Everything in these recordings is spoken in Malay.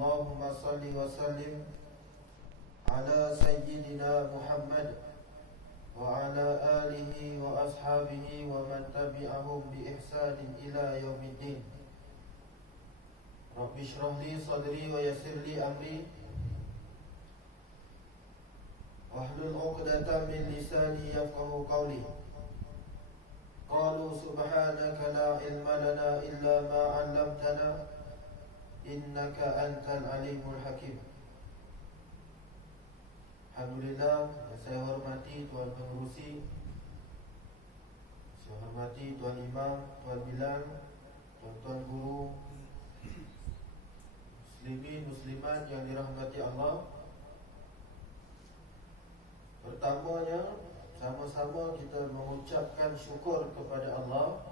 Allahumma salli wa sallim ala sayyidina Muhammad wa ala alihi wa ashabihi wa man tabi'ahum bi ihsanin ila yaumiddin. Rabbi shrah li sadri wa yassir li amri wahlul 'uqdatam min lisani yafqahu qawli. Qalu subhanaka la ilma lana illa ma 'allamtana innaka antal alimul hakim. Alhamdulillah, yang saya hormati Tuan Pengerusi, saya hormati Tuan Imam, Tuan Bilal, Tuan-tuan guru, muslimin muslimat yang dirahmati Allah. Pertamanya, sama-sama kita mengucapkan syukur kepada Allah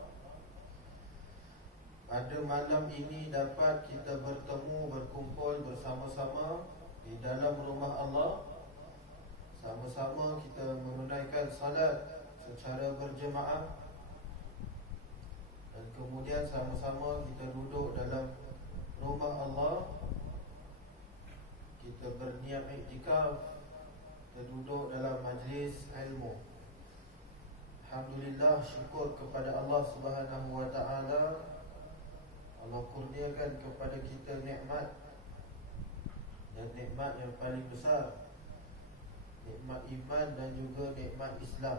pada malam ini dapat kita bertemu, berkumpul bersama-sama di dalam rumah Allah. Sama-sama kita menunaikan salat secara berjemaah, dan kemudian sama-sama kita duduk dalam rumah Allah. Kita berniat iktikaf, kita duduk dalam majlis ilmu. Alhamdulillah, syukur kepada Allah Subhanahu wa ta'ala. Allah kurniakan kepada kita nikmat, dan nikmat yang paling besar, nikmat iman dan juga nikmat Islam.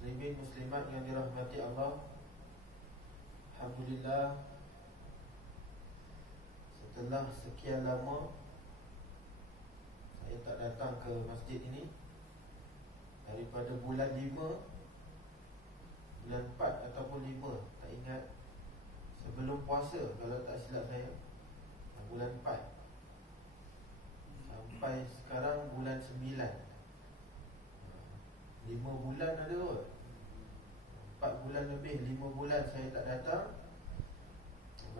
Muslimin muslimat yang dirahmati Allah, alhamdulillah, setelah sekian lama saya tak datang ke masjid ini. Daripada bulan 5, bulan 4 ataupun 5, tak ingat, sebelum puasa kalau tak silap saya, bulan 4 sampai sekarang bulan 9, 5 bulan ada kot, 4 bulan lebih, 5 bulan saya tak datang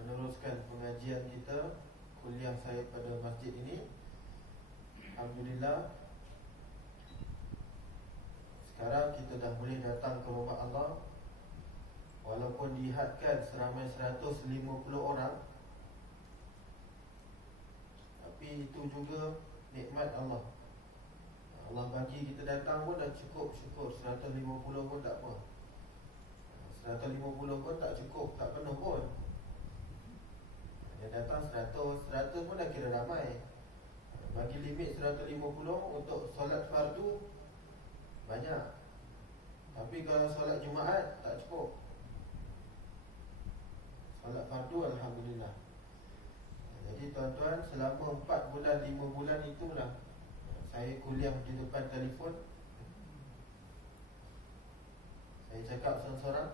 meneruskan pengajian kita, kuliah saya pada masjid ini. Alhamdulillah, sekarang kita dah boleh datang ke rumah Allah. Walaupun dihadkan seramai 150 orang, tapi itu juga nikmat Allah. Allah bagi kita datang pun dah cukup syukur. 150 pun tak apa, 150 pun tak cukup, tak penuh pun. Dia datang 100 pun dah kira ramai. Bagi limit 150 untuk solat fardu banyak, tapi kalau solat Jumaat tak cukup. Solat fardu alhamdulillah. Jadi tuan-tuan, selama 4 bulan 5 bulan itulah saya kuliah di depan telefon. Saya cakap seorang-seorang,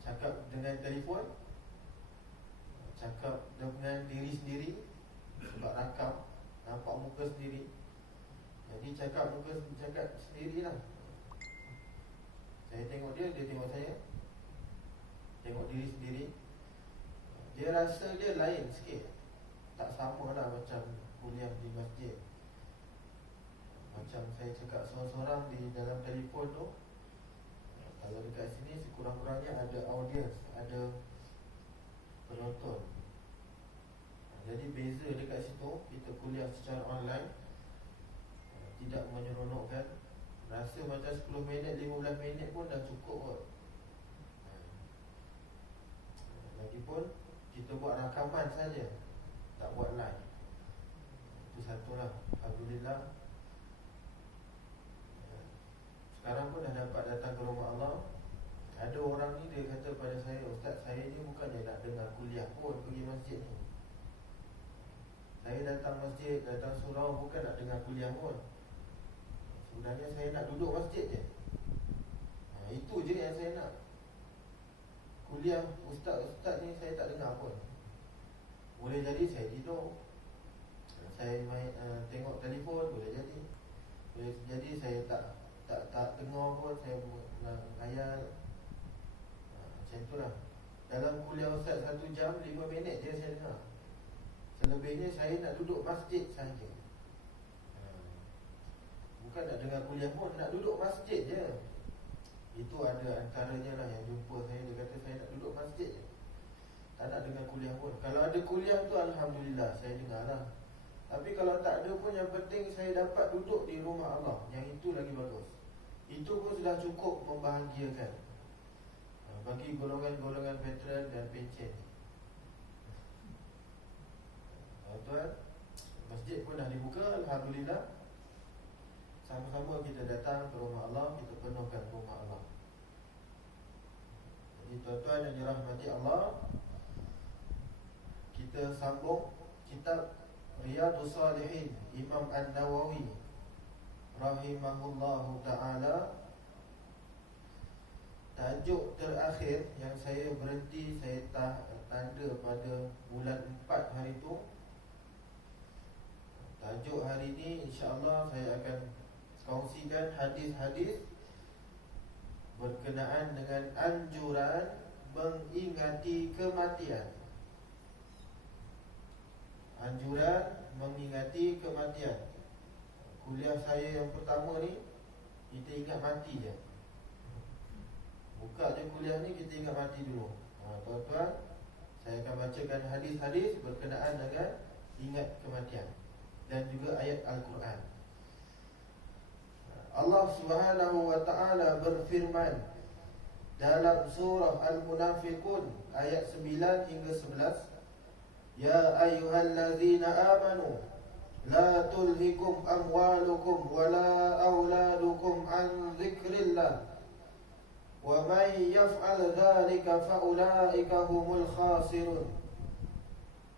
cakap dengan telefon, cakap dengan diri sendiri, sebab rakam, nampak muka sendiri. Jadi cakap sendirilah. Saya tengok dia, dia tengok saya, tengok diri sendiri. Dia rasa dia lain sikit, tak sama lah macam kuliah di masjid. Macam saya cakap seorang-seorang di dalam telefon tu, kalau dekat sini sekurang-kurangnya ada audience, ada penonton. Jadi beza dekat situ, kita kuliah secara online, tidak menyeronokkan. Rasa macam 10 minit, 15 minit pun dah cukup kot. Lagipun kita buat rakaman saja, tak buat live. Itu satulah, alhamdulillah. Sekarang pun dah dapat datang ke rumah Allah. Ada orang ni dia kata pada saya, "Ustaz, saya ni bukannya nak dengar kuliah pun pergi masjid ni. Saya datang masjid, datang surau bukan nak dengar kuliah pun. Sebenarnya saya nak duduk masjid je. Itu je yang saya nak. Kuliah ustaz ni saya tak dengar pun. Boleh jadi saya tidur, saya main tengok telefon, boleh jadi. Boleh jadi saya tak dengar pun, saya ngayal. Macam itulah. Dalam kuliah ustaz 1 jam 5 minit je saya dengar. Selebihnya saya nak duduk masjid saja. Bukan nak dengar kuliah pun, nak duduk masjid je. Itu ada antaranya lah yang jumpa saya. Dia kata saya nak duduk masjid masjid je. Tak nak dengar kuliah pun. Kalau ada kuliah tu alhamdulillah saya dengar lah. Tapi kalau tak ada pun yang penting saya dapat duduk di rumah Allah. Yang itu lagi bagus. Itu pun sudah cukup membahagiakan bagi golongan-golongan veteran dan pencen. Tuan, masjid pun dah dibuka, alhamdulillah. Sama-sama kita datang ke rumah Allah, kita penuhkan rumah Allah. Jadi tuan-tuan yang dirahmati Allah, kita sambung kitab Riyadhus Salihin Imam An-Nawawi rahimahullahu ta'ala. Tajuk terakhir yang saya berhenti, saya tanda pada bulan 4 hari itu. Tajuk hari ini insya-Allah saya akan kongsikan hadis-hadis berkenaan dengan anjuran mengingati kematian. Anjuran mengingati kematian. Kuliah saya yang pertama ni, kita ingat mati je. Buka je kuliah ni, kita ingat mati dulu. Tuan-tuan, saya akan bacakan hadis-hadis berkenaan dengan ingat kematian dan juga ayat Al-Quran. Allah Subhanahu wa ta'ala berfirman dalam surah Al-Munafiqun ayat 9 hingga 11, Ya ayyuhallazina amanu la tulhikum amwalukum wala auladukum an zikrillah wa man yaf'al dhalika faulaika humul khasirun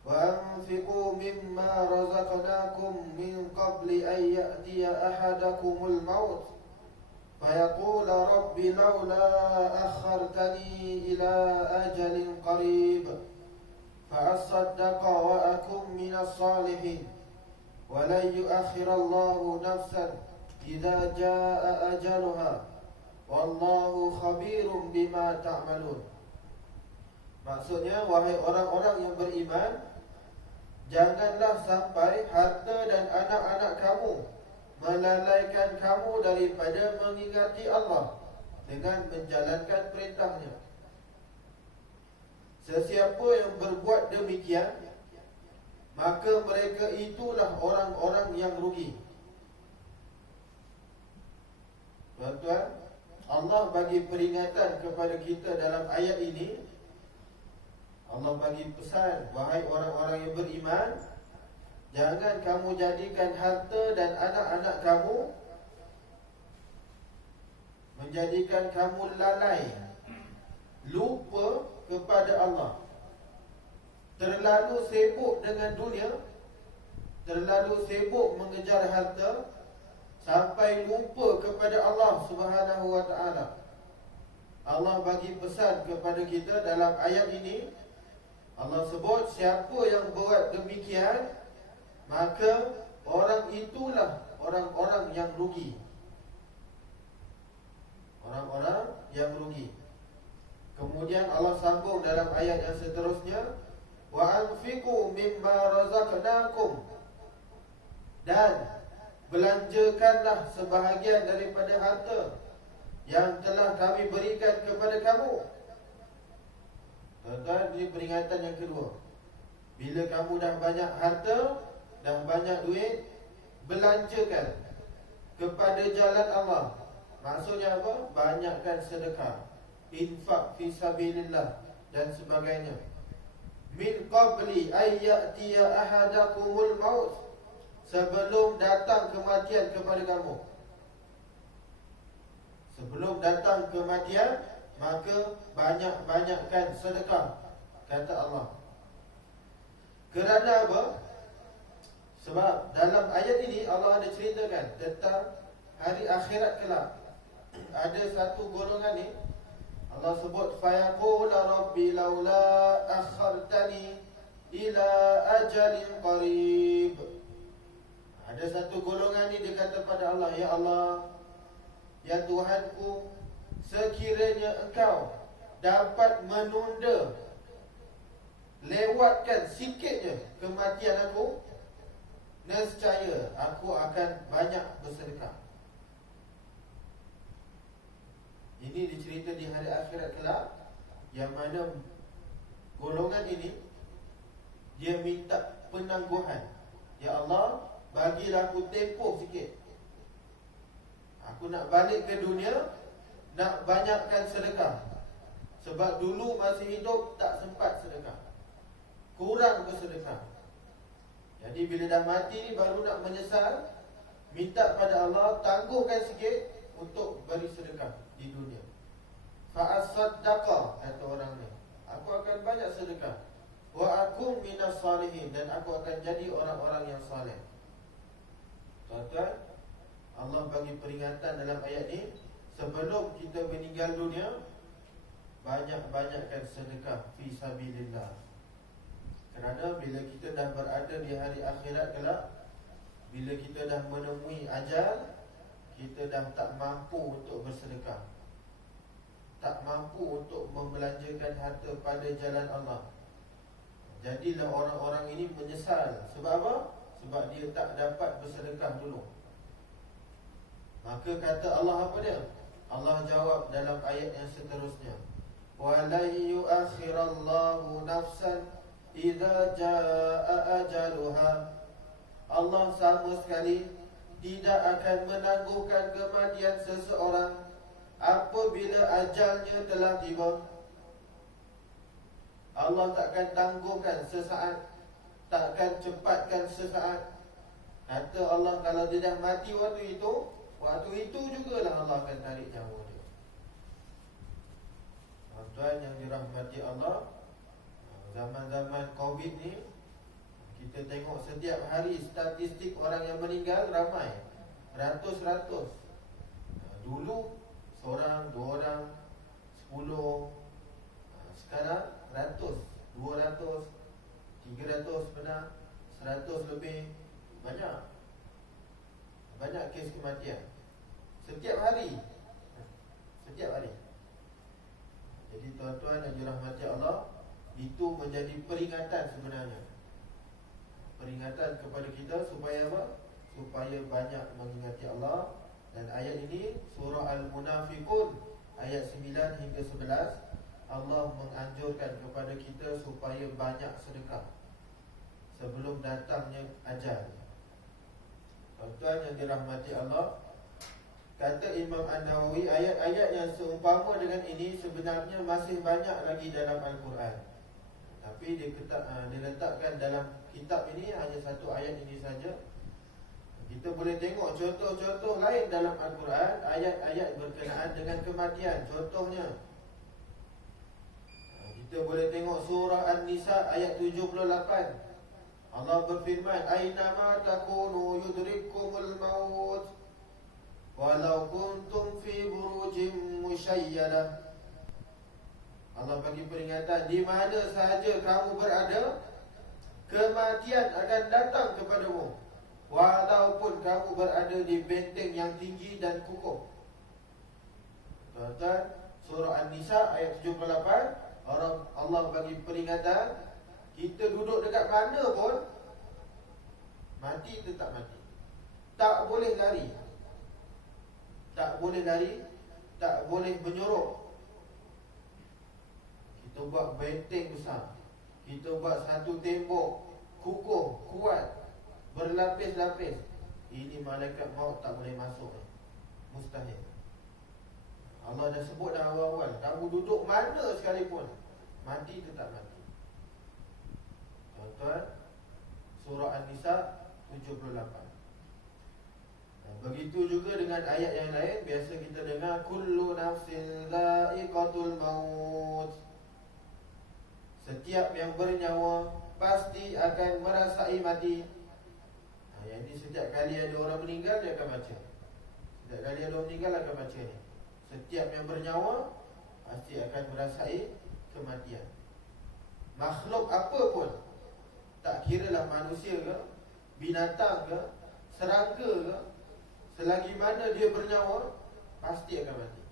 wa anfiqu mimma razaqnakum min qabli an ya'tiya ahadakumul maut fayaqula rabbi lawla akhartani ila ajalin qarib فأصدق وأكن من الصالحين ولن يؤخر الله نفسا إذا جاء أجلها والله خبير بما تعملون. Maksudnya, wahai orang-orang yang beriman, janganlah sampai harta dan anak-anak kamu melalaikan kamu daripada mengingati Allah dengan menjalankan perintahnya. Sesiapa yang berbuat demikian, maka mereka itulah orang-orang yang rugi. Tuan-tuan, Allah bagi peringatan kepada kita dalam ayat ini. Allah bagi pesan, wahai orang-orang yang beriman, jangan kamu jadikan harta dan anak-anak kamu menjadikan kamu lalai, lupa kepada Allah, terlalu sibuk dengan dunia, terlalu sibuk mengejar harta, sampai lupa kepada Allah Subhanahu wa ta'ala. Allah bagi pesan kepada kita dalam ayat ini. Allah sebut, siapa yang buat demikian, maka orang itulah orang-orang yang rugi. Orang-orang yang rugi. Kemudian Allah sambung dalam ayat yang seterusnya, wa anfiqu mimma razaqnakum, dan belanjakanlah sebahagian daripada harta yang telah kami berikan kepada kamu. Tuan-tuan, ini peringatan yang kedua. Bila kamu dah banyak harta, dah banyak duit, belanjakan kepada jalan Allah. Maksudnya apa? Banyakkan sedekah, infak fi sabilillah dan sebagainya. Min qabli ayyatiya ahadakumul maut, sebelum datang kematian kepada kamu. Sebelum datang kematian, maka banyak-banyakkan sedekah, kata Allah. Kerana apa? Sebab dalam ayat ini Allah ada ceritakan tentang hari akhirat kelak. Ada satu golongan ni Allah sebut, fayaqul rabbi laula akhartani ila ajalin qarib. Ada satu golongan ni dia kata pada Allah, ya Allah, ya Tuhanku, sekiranya engkau dapat menunda, lewatkan sikit je kematian aku, nescaya aku akan banyak bersedekah. Ini dicerita di hari akhirat kelak, yang mana golongan ini dia minta penangguhan. Ya Allah, bagilah aku tempoh sikit. Aku nak balik ke dunia, nak banyakkan sedekah. Sebab dulu masih hidup tak sempat sedekah, kurang bersedekah. Jadi bila dah mati ni baru nak menyesal, minta pada Allah tangguhkan sikit untuk beri sedekah di dunia. Fa'asaddaqa, kata orang ni, aku akan banyak sedekah. Wa akum minas salihin, dan aku akan jadi orang-orang yang saleh. Tuan-tuan, Allah bagi peringatan dalam ayat ni, sebelum kita meninggal dunia, banyak-banyakkan sedekah fi sabilillah. Kerana bila kita dah berada di hari akhirat kelak, bila kita dah menemui ajal, kita dah tak mampu untuk bersedekah, tak mampu untuk membelanjakan harta pada jalan Allah. Jadilah orang-orang ini menyesal. Sebab apa? Sebab dia tak dapat bersedekah dulu. Maka kata Allah apa dia? Allah jawab dalam ayat yang seterusnya, وَلَنْ يُؤَخِّرَ اللَّهُ نَفْسًا إِذَا جَاءَ أَجَلُهَا. Allah sama sekali tidak akan menangguhkan kematian seseorang apabila ajalnya telah tiba. Allah takkan tangguhkan sesaat, takkan cepatkan sesaat. Kata Allah, kalau dia dah mati waktu itu jugalah Allah akan tarik nyawa dia. Tuan yang dirahmati Allah, zaman-zaman Covid ni, kita tengok setiap hari statistik orang yang meninggal ramai, ratus-ratus. Dulu seorang, dua orang, 10. Sekarang ratus, 200, 300 pernah, 100 lebih. Banyak kes kematian setiap hari. Jadi tuan-tuan yang dirahmati Allah, itu menjadi peringatan sebenarnya. Peringatan kepada kita supaya apa? Supaya banyak mengingati Allah. Dan ayat ini surah Al-Munafiqun ayat 9 hingga 11, Allah menganjurkan kepada kita supaya banyak sedekah sebelum datangnya ajal. Tuan-tuan yang dirahmati Allah, kata Imam An-Nawawi, ayat-ayat yang seumpama dengan ini sebenarnya masih banyak lagi dalam Al-Quran. Tapi diletakkan dalam kitab ini hanya satu ayat ini saja. Kita boleh tengok contoh-contoh lain dalam Al-Quran, ayat-ayat berkenaan dengan kematian. Contohnya, kita boleh tengok surah An-Nisa ayat 78. Allah berfirman, Aynama takunu yudrikkumul maut walau kuntum fi burujim musyayyadah. Allah bagi peringatan, di mana sahaja kamu berada, kematian akan datang kepadamu, walaupun kamu berada di benteng yang tinggi dan kukuh. Tuan-tuan, surah An-Nisa ayat 78, Allah bagi peringatan, kita duduk dekat mana pun, mati tetap mati. Tak boleh lari, tak boleh menyorok. Kita buat benteng besar, kita buat satu tembok kukuh, kuat, berlapis-lapis, ini malaikat maut tak boleh masuk. Mustahil. Allah dah sebut dah awal-awal, kamu duduk mana sekalipun, mati tetap mati. Tuan-tuan, surah An-Nisa 78. Begitu juga dengan ayat yang lain, biasa kita dengar kullu nafsin dha'iqatul maut. Setiap yang bernyawa pasti akan merasai mati. Yang ini setiap kali ada orang meninggal dia akan baca. Setiap kali ada orang meninggal akan baca ni. Setiap yang bernyawa pasti akan merasai kematian. Makhluk apa pun, tak kiralah manusia ke, binatang ke, serangga ke, selagi mana dia bernyawa, pasti akan mati.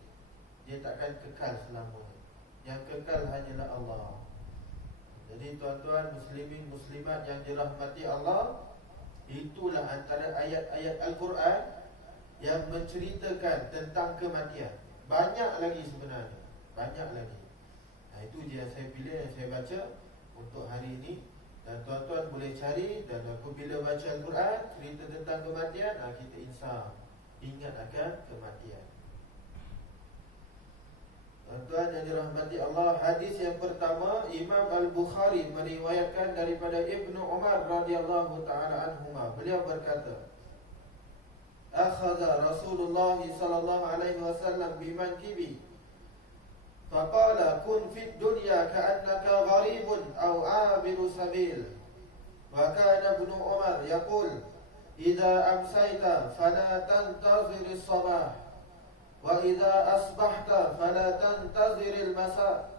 Dia takkan kekal selamanya. Yang kekal hanyalah Allah. Jadi tuan-tuan muslimin muslimat yang dirahmati Allah, itulah antara ayat-ayat Al-Quran yang menceritakan tentang kematian. Banyak lagi sebenarnya, banyak lagi. Itu Itu je yang saya pilih, yang saya baca untuk hari ini. Dan tuan-tuan boleh cari. Dan apabila baca Al-Quran cerita tentang kematian, kita insaf, ingat akan kematian. Tuan-tuan yang dirahmati Allah, hadis yang pertama, Imam Al-Bukhari meriwayatkan daripada Ibnu Umar radhiyallahu ta'ala anhuma. Beliau berkata, akhadha Rasulullah sallallahu alaihi wasallam bimankibi faqala kun fid dunya ka'annaka gharibun aw 'abiru sabil. Wa kana Ibnu Umar yaqul idza amsayta fala tantazir as-sabah wa idza asbahta fala tantazir al-masa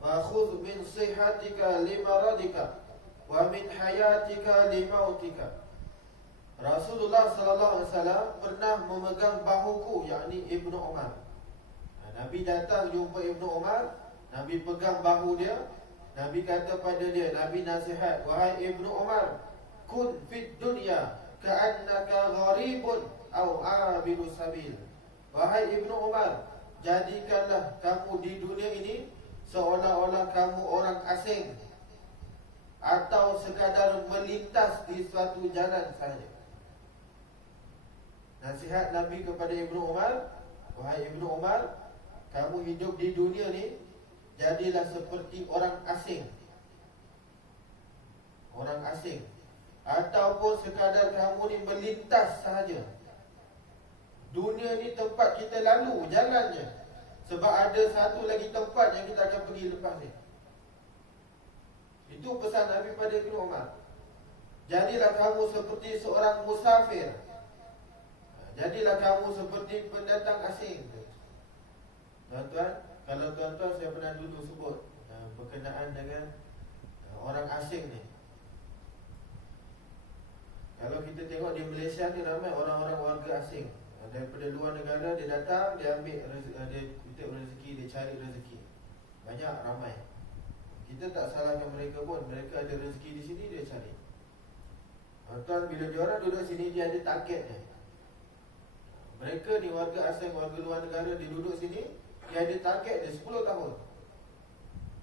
wa khudh min sihhatika limaradika wa min hayatika limautika. Rasulullah sallallahu alaihi wasallam pernah memegang bahuku, yakni Ibnu Umar. Nabi datang jumpa Ibnu Umar, Nabi pegang bahu dia, Nabi kata pada dia, Nabi nasihat, wahai Ibnu Umar, kun fid dunya ka'annaka gharibun aw 'abiru sabil. Wahai Ibnu Umar, jadikanlah kamu di dunia ini seolah-olah kamu orang asing atau sekadar melintas di suatu jalan sahaja. Nasihat Nabi kepada Ibnu Umar, wahai Ibnu Umar, kamu hidup di dunia ni jadilah seperti orang asing. Orang asing. Ataupun sekadar kamu ni melintas sahaja. Dunia ni tempat kita lalu, jalan je. Sebab ada satu lagi tempat yang kita akan pergi lepas ni. Itu pesan Nabi pada Ibnu Umar. Jadilah kamu seperti seorang musafir. Jadilah kamu seperti pendatang asing. Tuan-tuan, kalau tuan-tuan saya pernah dulu sebut berkenaan dengan orang asing ni. Kalau kita tengok di Malaysia ni ramai orang-orang warga asing. Daripada luar negara dia datang, dia ambil dia titip rezeki, dia cari rezeki. Banyak, ramai. Kita tak salahkan mereka pun. Mereka ada rezeki di sini, dia cari. Tuan, bila dia orang duduk sini, dia ada targetnya. Mereka ni warga asing, warga luar negara, dia duduk sini, dia ada target dia 10 tahun.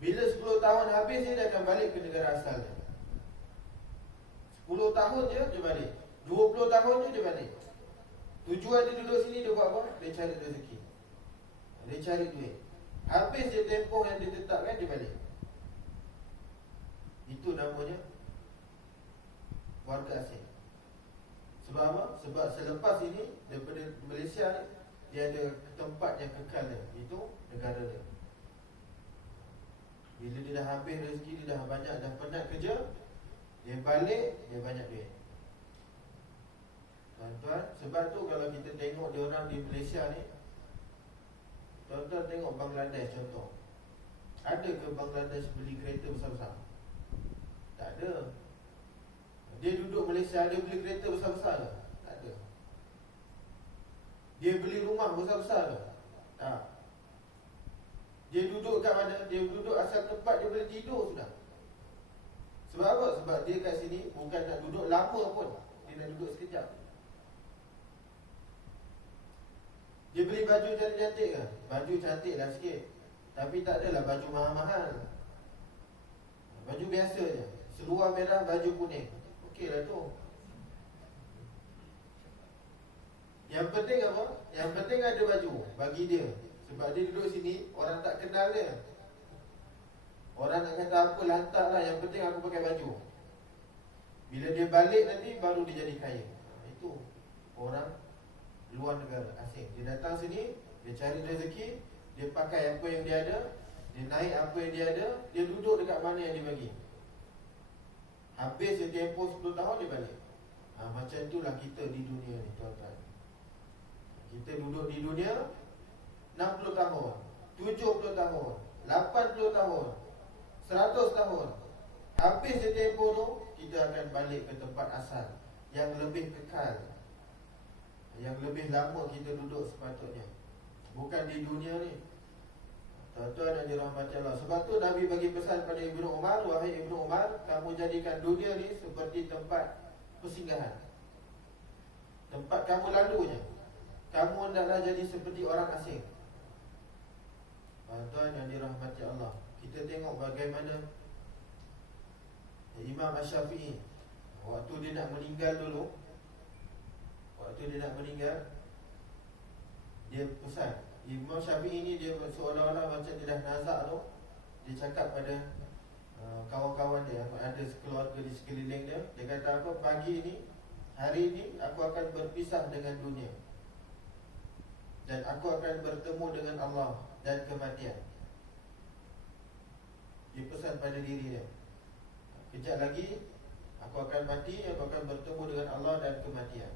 Bila 10 tahun habis, dia akan balik ke negara asal dia. 10 tahun je, dia balik. 20 tahun je, dia balik. Tujuan dia duduk sini, dia buat apa? Dia cari rezeki, dia cari duit. Habis dia tempoh yang ditetapkan, dia balik. Itu namanya warga asing. Sebab apa? Sebab selepas ini, daripada Malaysia ni, dia ada tempat yang kekal dia. Itu negara dia. Bila dia dah habis rezeki, dia dah banyak, dah penat kerja, dia balik, dia banyak duit. Tuan-tuan, sebab tu kalau kita tengok dia orang di Malaysia ni, tuan-tuan tengok Bangladesh contoh. Ada ke Bangladesh beli kereta besar-besar? Tak ada. Dia duduk Malaysia, dia beli kereta besar-besar ke? Tak ada. Dia beli rumah besar-besar ke? Tak. Dia duduk kat mana? Dia duduk asal tempat dia boleh tidur sudah. Sebab apa? Sebab dia kat sini bukan nak duduk lama pun. Dia nak duduk sekejap. Dia beli baju cantik-cantik ke? Baju cantik lah sikit, tapi tak adalah baju mahal-mahal. Baju biasa je, seluar merah, baju kuning. Okey lah tu. Yang penting apa? Yang penting ada baju bagi dia. Sebab dia duduk sini, orang tak kenal dia. Orang nak kata apa, lantak lah, yang penting aku pakai baju. Bila dia balik nanti, baru dia jadi kaya. Itu orang luar negara, asing. Dia datang sini, dia cari rezeki, dia pakai apa yang dia ada, dia naik apa yang dia ada, dia duduk dekat mana yang dia bagi. Habis dia tempoh 10 tahun, dia balik. Macam itulah kita di dunia ni, tuan-tuan. Kita duduk di dunia 60 tahun, 70 tahun, 80 tahun, 100 tahun. Habis dia tempoh tu, kita akan balik ke tempat asal yang lebih kekal, yang lebih lama kita duduk sepatutnya. Bukan di dunia ni. Tuan-tuan yang dirahmati Allah. Sebab tu Nabi bagi pesan pada Ibnu Umar, wahai Ibnu Umar, kamu jadikan dunia ni seperti tempat persinggahan, tempat kamu lalunya. Kamu hendaklah jadi seperti orang asing. Tuan yang dirahmati Allah, kita tengok bagaimana Imam Asy-Syafi'i waktu dia nak meninggal dulu, dia pesan. Imam Syafi'i ni dia seolah-olah macam dia dah nazak tu. Dia cakap pada kawan-kawan dia, ada sekeluarga di sekeliling dia. Dia kata apa? Pagi ni, hari ni aku akan berpisah dengan dunia, dan aku akan bertemu dengan Allah dan kematian. Dia pesan pada diri dia, kejap lagi aku akan mati, aku akan bertemu dengan Allah dan kematian.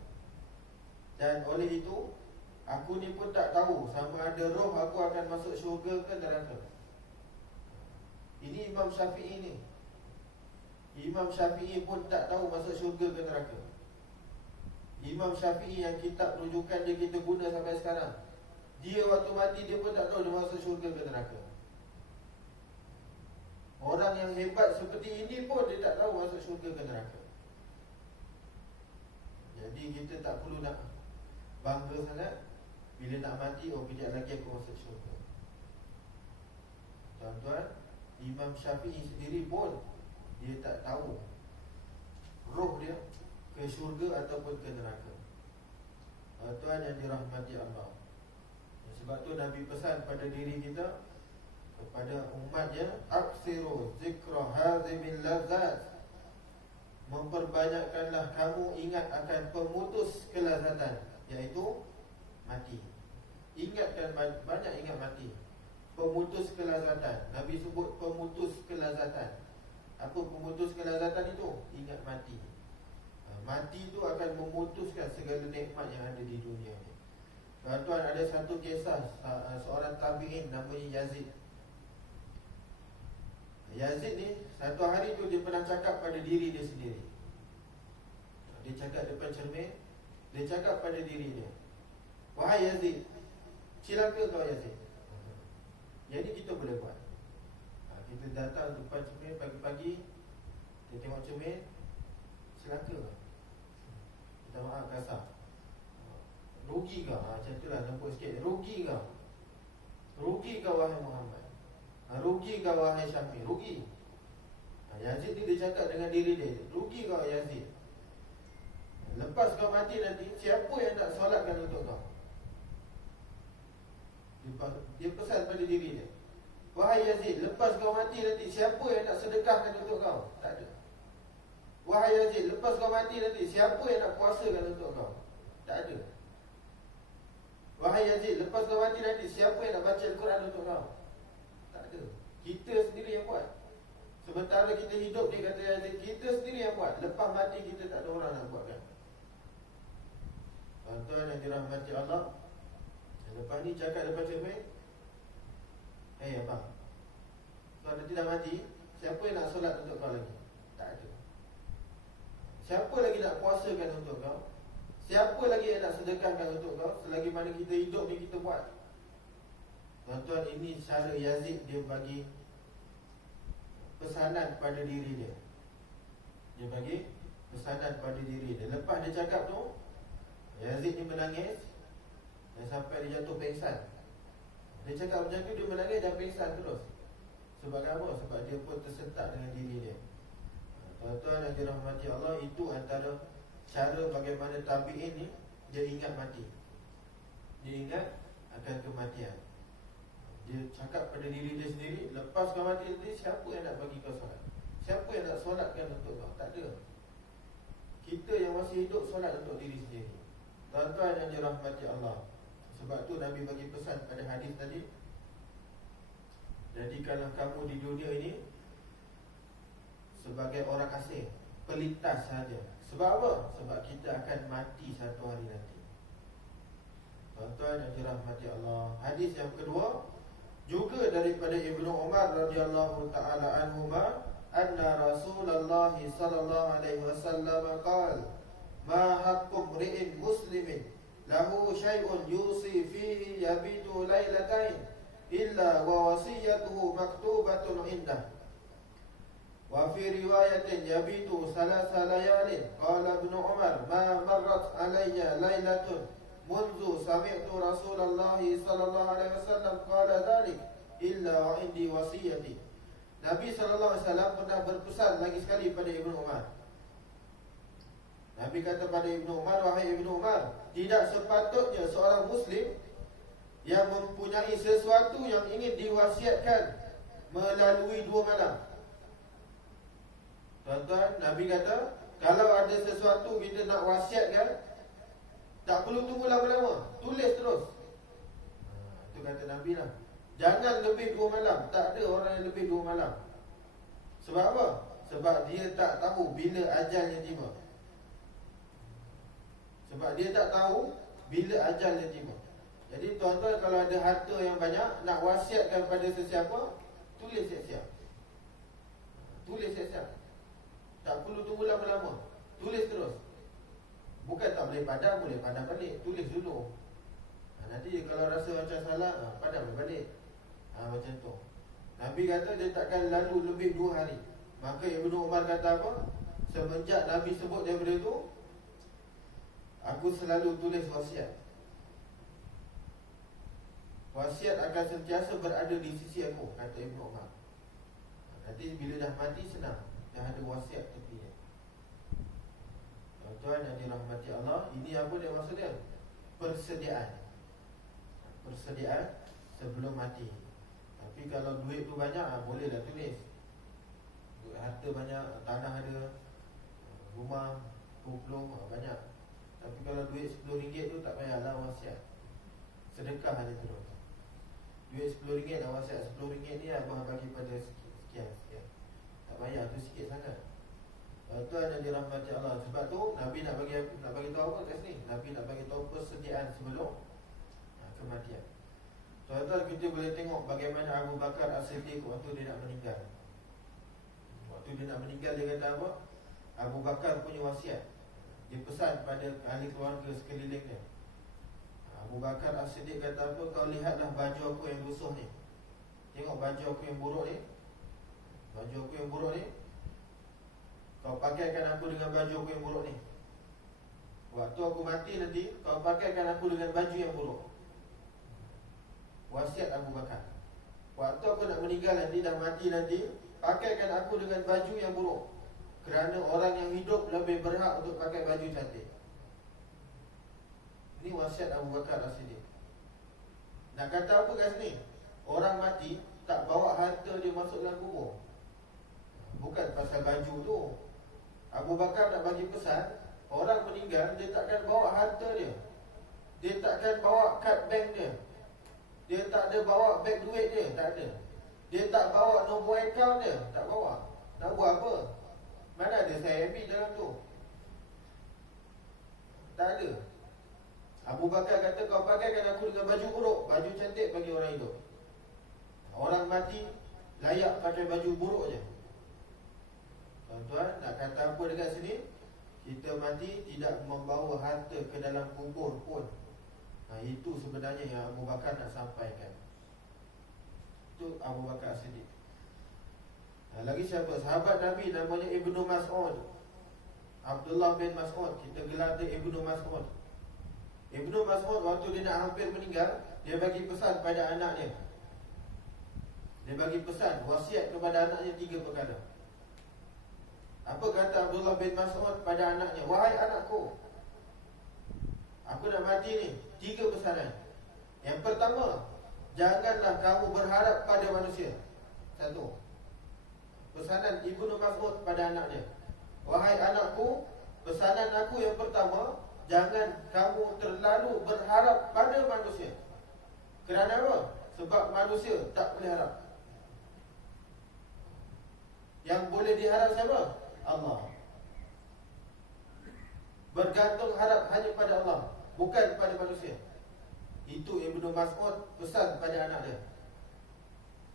Dan oleh itu, aku ni pun tak tahu sama ada roh aku akan masuk syurga ke neraka. Ini Imam Syafi'i ni. Imam Syafi'i pun tak tahu masuk syurga ke neraka. Imam Syafi'i yang kitab rujukan dia kita guna sampai sekarang, dia waktu mati dia pun tak tahu dia masuk syurga ke neraka. Orang yang hebat seperti ini pun dia tak tahu masuk syurga ke neraka. Jadi kita tak perlu nak bangga sangat. Bila nak mati, oh kejap lagi aku masuk syurga. Tuan-tuan, Imam Syafi'i sendiri pun dia tak tahu roh dia ke syurga ataupun ke neraka. Tuan yang dirahmati Allah, sebab tu Nabi pesan pada diri kita, kepada umatnya, aksiru zikra hazimil lazat, memperbanyakkanlah kamu ingat akan pemutus kelazatan, iaitu mati. Ingatkan, banyak ingat mati. Pemutus kelazatan, Nabi sebut pemutus kelazatan. Apa pemutus kelazatan itu? Ingat mati. Mati itu akan memutuskan segala nikmat yang ada di dunia ni. Tuan-tuan, ada satu kisah seorang tabi'in namanya Yazid. Yazid ni, satu hari tu dia pernah cakap pada diri dia sendiri. Dia cakap depan cermin, dia cakap pada diri dia, wahai Yazid, celaka kau Yazid. Jadi kita boleh buat. Kita datang depan cermin pagi-pagi, kita tengok cermin, celaka kau, minta maaf kasar, rugi kau, macam itulah nampak sikit, rugi kau, rugi kau wahai Muhammad, rugi kau wahai Syafi'i, rugi. Yazid ni dia cakap dengan diri dia, rugi kau Yazid. Lepas kau mati nanti, siapa yang nak solatkan untuk kau? Dia pesan pada diri dia, wahai Yazid, lepas kau mati nanti, siapa yang nak sedekahkan untuk kau? Tak ada. Wahai Yazid, lepas kau mati nanti, siapa yang nak puasakan untuk kau? Tak ada. Wahai Yazid, lepas kau mati nanti, siapa yang nak baca Al-Quran untuk kau? Tak ada. Kita sendiri yang buat. Sementara kita hidup, dia kata Yazid, kita sendiri yang buat. Lepas mati kita tak ada orang nak buatkan. Tuan-tuan yang dirahmati Allah, lepas ni cakap depan cermin, abang, kau nanti dah mati, siapa yang nak solat untuk kau lagi? Tak ada. Siapa lagi nak puasakan untuk kau? Siapa lagi yang nak sedekahkan untuk kau? Selagi mana kita hidup ni kita buat. Tuan-tuan, ini cara Yazid dia bagi pesanan pada diri dia. Dia bagi pesanan pada diri dia. Lepas dia cakap tu, Yazid ni menangis dan sampai dia jatuh pingsan. Dia cakap macam tu, dia menangis dan pingsan terus. Sebab apa? Sebab dia pun tersentak dengan diri dia. Tuan-tuan yang dirahmati Allah, itu antara cara bagaimana tabi'in ni dia ingat mati. Dia ingat akan kematian. Dia cakap pada diri dia sendiri, lepas kau mati nanti, siapa yang nak bagi kau solat? Siapa yang nak solatkan untuk kau? Tak ada. Kita yang masih hidup solat untuk diri sendiri. Tuan-tuan yang dirahmati Allah, sebab tu Nabi bagi pesan pada hadis tadi, jadikanlah kamu di dunia ini sebagai orang asing, pelintas saja. Sebab apa? Sebab kita akan mati satu hari nanti. Tuan-tuan yang dirahmati Allah, hadis yang kedua juga daripada Ibnu Umar radhiyallahu taala anhuma, anna Rasulullah sallallahu alaihi wasallam qala, ma haqqu mri'in muslimin lahu syai'un yusi fihi yabitu lailatain illa wa wasiyatuhu maktubatun indah. Wa fi riwayatin yabitu salasa layalin. Qala Ibnu Umar, ma marrat alayya lailatun منذ سمعت رسول الله صلى الله عليه وسلم قال ذلك illa wa indi wasiyati. Nabi SAW pernah berpesan lagi sekali pada Ibnu Umar. Nabi kata pada Ibnu Umar, wahai Ibnu Umar, tidak sepatutnya seorang Muslim yang mempunyai sesuatu yang ingin diwasiatkan melalui 2 malam. Tuan-tuan, Nabi kata, kalau ada sesuatu kita nak wasiatkan, tak perlu tunggu lama-lama, tulis terus. Itu kata Nabi lah. Jangan lebih 2 malam. Tak ada orang yang lebih 2 malam. Sebab apa? Sebab dia tak tahu bila ajalnya tiba. Sebab dia tak tahu bila ajalnya tiba. Jadi tuan-tuan, kalau ada harta yang banyak, nak wasiatkan pada sesiapa, tulis siap-siap. Tulis siap-siap. Tak perlu tunggu lama-lama, tulis terus. Bukan tak boleh padam, boleh padam balik. Tulis dulu. Nanti kalau rasa macam salah, padam balik. Macam tu. Nabi kata dia takkan lalu lebih 2 hari. Maka Ibnu Umar kata apa? Semenjak Nabi sebut daripada tu, aku selalu tulis wasiat. Wasiat akan sentiasa berada di sisi aku, kata Ibnu Umar. Nanti bila dah mati senang, dah ada wasiat tepinya. Tuan yang dirahmati Allah, ini apa dia maksud dia? Persediaan. Persediaan sebelum mati. Tapi kalau duit tu banyak, bolehlah tulis. Duit harta banyak, tanah ada, rumah 20, banyak. Tapi kalau duit RM10 tu tak payahlah wasiat. Sedekah ada terus. Duit RM10 dah wasiat. RM10 ni abang bagi pada sekian. Tak payah, tu sikit sangat. Tuan yang dirahmati Allah. Sebab tu Nabi nak bagi tahu apa kat sini? Nabi nak bagi tahu persediaan sebelum kematian. Tuan-tuan, kita boleh tengok bagaimana Abu Bakar As-Siddiq waktu dia nak meninggal. Waktu dia nak meninggal, dia kata apa? Abu Bakar punya wasiat. Dia pesan pada ahli keluarga sekelilingnya. Abu Bakar As-Siddiq kata apa? Kau lihatlah baju aku yang lusuh ni. Tengok baju aku yang buruk ni. Baju aku yang buruk ni, kau pakaikan aku dengan baju aku yang buruk ni. Waktu aku mati nanti, kau pakaikan aku dengan baju yang buruk. Wasiat Abu Bakar. Waktu aku nak meninggal nanti, dah mati nanti, pakaikan aku dengan baju yang buruk. Kerana orang yang hidup lebih berhak untuk pakai baju cantik. Ini wasiat Abu Bakar As-Siddiq. Nak kata apa kat sini? Orang mati tak bawa harta dia masuk dalam kubur. Bukan pasal baju tu. Abu Bakar nak bagi pesan, orang meninggal, dia takkan bawa harta dia. Dia takkan bawa kad bank dia. Dia tak ada bawa beg duit dia. Tak ada. Dia tak bawa nombor akaun dia. Tak bawa. Nak buat apa? Mana ada saya ambil dalam tu? Tak ada. Abu Bakar kata, kau pakaikan aku dengan baju buruk. Baju cantik bagi orang hidup. Orang mati layak pakai baju buruk je. Tuan-tuan, nak kata apa dekat sini? Kita mati tidak membawa harta ke dalam kubur pun. Itu sebenarnya yang Abu Bakar nak sampaikan. Itu Abu Bakar As-Siddiq. Lagi siapa? Sahabat Nabi namanya Ibnu Mas'ud. Abdullah bin Mas'ud. Kita gelar dia Ibnu Mas'ud. Ibnu Mas'ud waktu dia nak hampir meninggal, dia bagi pesan pada anaknya. Dia bagi pesan, wasiat kepada anaknya 3 perkara. Apa kata Abdullah bin Mas'ud pada anaknya? Wahai anakku, aku nak mati ni, 3 pesanan. Yang pertama, janganlah kamu berharap pada manusia. 1. Pesanan Ibnu Mas'ud pada anaknya. Wahai anakku, pesanan aku yang pertama, jangan kamu terlalu berharap pada manusia. Kerana apa? Sebab manusia tak boleh harap. Yang boleh diharap siapa? Allah. Bergantung harap hanya pada Allah, bukan pada manusia. Itu Ibnu Mas'ud pesan pada anak dia.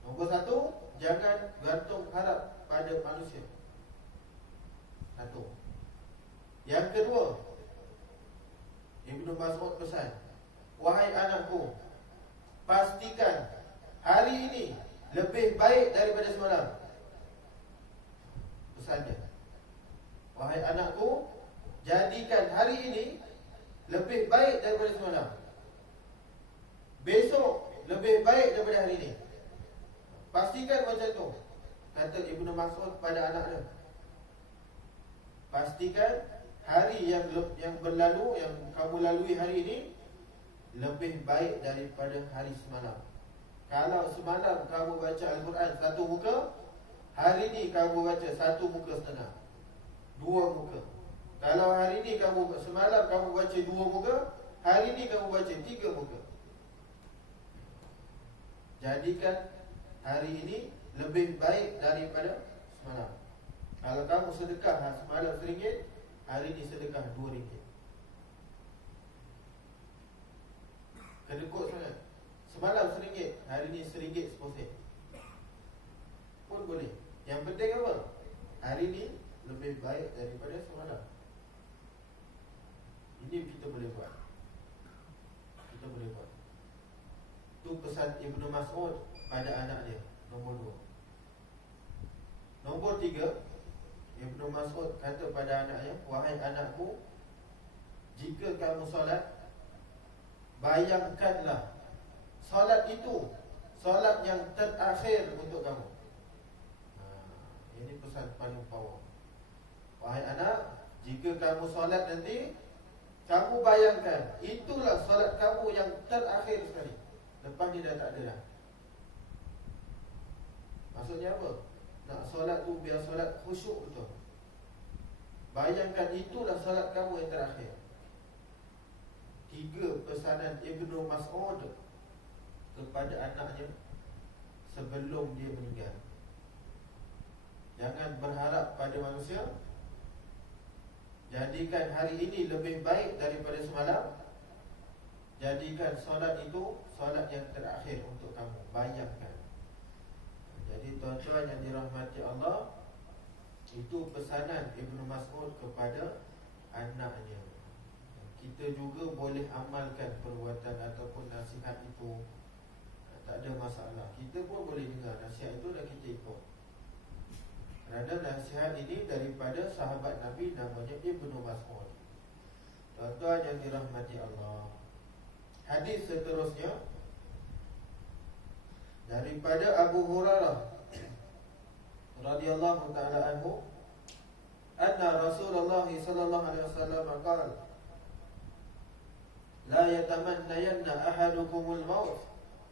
Nombor 1, jangan gantung harap pada manusia. 1. Yang kedua, Ibnu Mas'ud pesan, wahai anakku, pastikan hari ini lebih baik daripada semalam. Pesan dia, wahai anakku, jadikan hari ini lebih baik daripada semalam. Besok lebih baik daripada hari ini. Pastikan macam tu, kata Ibnu Mas'ud pada anak dia. Pastikan hari yang berlalu, yang kamu lalui hari ini, lebih baik daripada hari semalam. Kalau semalam kamu baca Al-Quran satu muka, hari ini kamu baca satu muka setengah, dua muka. Kalau hari ini semalam kamu baca dua muka, hari ini kamu baca tiga muka. Jadikan hari ini lebih baik daripada semalam. Kalau kamu sedekah semalam RM1, hari ini sedekah RM2. Kedekut sangat. Semalam RM1, hari ini RM1.10 pun boleh. Yang penting apa? Hari ini lebih baik daripada semalam. Ini kita boleh buat. Kita boleh buat. Itu pesan Ibnu Mas'ud pada anak dia. Nombor 2. Nombor 3, Ibnu Mas'ud kata pada anaknya, wahai anakku, jika kamu solat, bayangkanlah solat itu solat yang terakhir untuk kamu. Ini pesan paling power. Wahai anak, jika kamu solat nanti, kamu bayangkan itulah solat kamu yang terakhir sekali. Lepas ni dah tak ada dah. Maksudnya apa? Nak solat tu biar solat khusyuk betul. Bayangkan itulah solat kamu yang terakhir. 3 pesanan Ibnu Mas'ud kepada anaknya sebelum dia meninggal. Jangan berharap pada manusia. Jadikan hari ini lebih baik daripada semalam. Jadikan solat itu solat yang terakhir untuk kamu. Bayangkan. Jadi tuan-tuan yang dirahmati Allah, itu pesanan Ibnu Mas'ud kepada anaknya. Kita juga boleh amalkan perbuatan ataupun nasihat itu. Tak ada masalah. Kita pun boleh dengar nasihat itu dan kita ikut. Kerana nasihat ini daripada sahabat Nabi namanya Ibnu Mas'ud. Tuan-tuan yang dirahmati Allah, hadis seterusnya daripada Abu Hurairah radhiyallahu ta'ala anhu, anna Rasulullah sallallahu alaihi wasallam qala, la yatamannayanna ahadukumul maut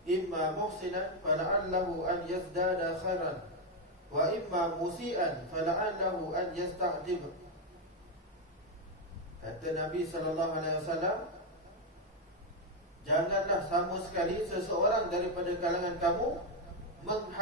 imma muhsinan fala'allahu an yazdada khairan wa imma musian fala'allahu an yasta'dib. Kata Nabi sallallahu alaihi wasallam, janganlah sama sekali seseorang daripada kalangan kamu